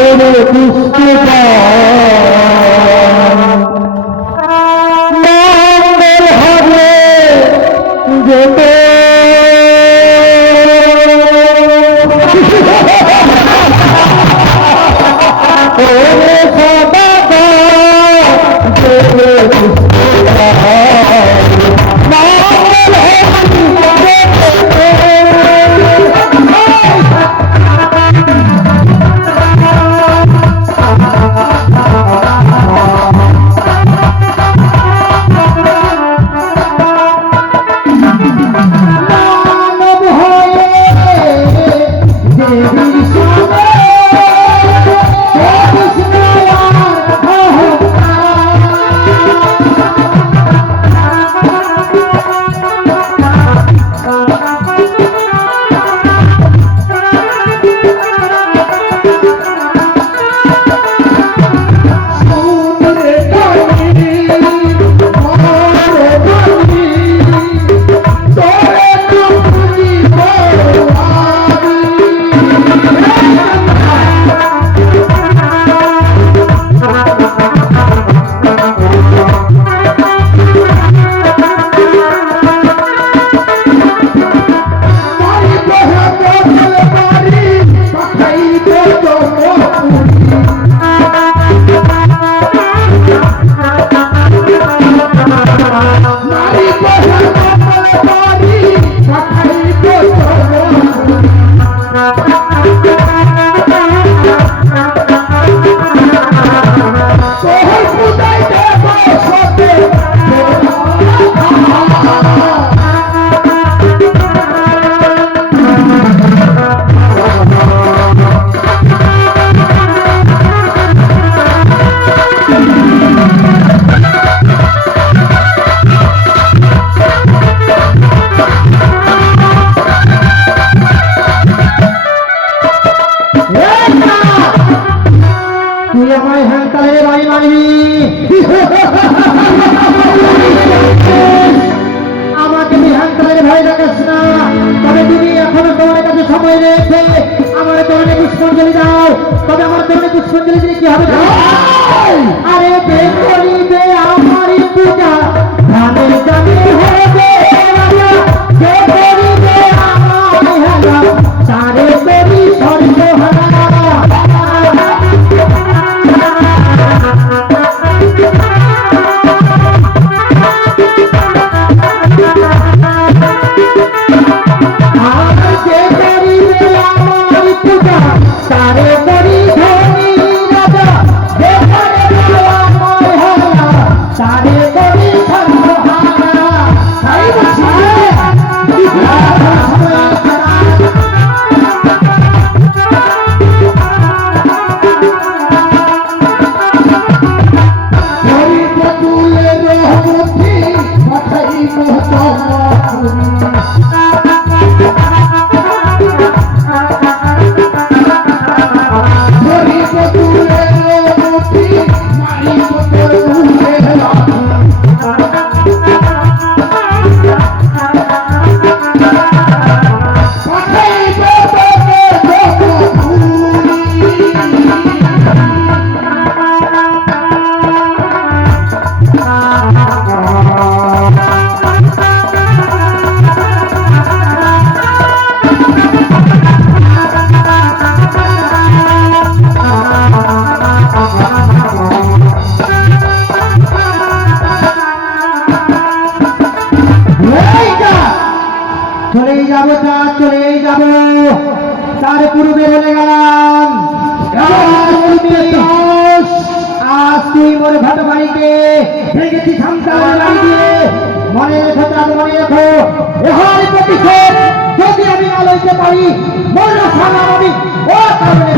করে পুষ্টি মঙ্গল হবে যেত আমাকে বিহান্তরের ভয় রাখাস না। তবে তুমি এখনো তোমার কাছে সময় রয়েছে, আমার তরণে পুষ্পাঞ্জলি দাও। তবে আমার তরণে পুষ্পাঞ্জলি দিলে কি হবে? আরে দেখে আমার পূজা ধানের জানে হবে তারে করি সর্বহারা। চলেই যাবো চলেই যাবো, তার পূর্বে বলে গেলাম আজ তুই মোর ভাত বাড়িতে ভেঙেছি মনে রেখো তার মনে রেখো, এহার প্রতিশোধ যদি আমি না লইতে পারি মনে সামনে আমি ও কারণে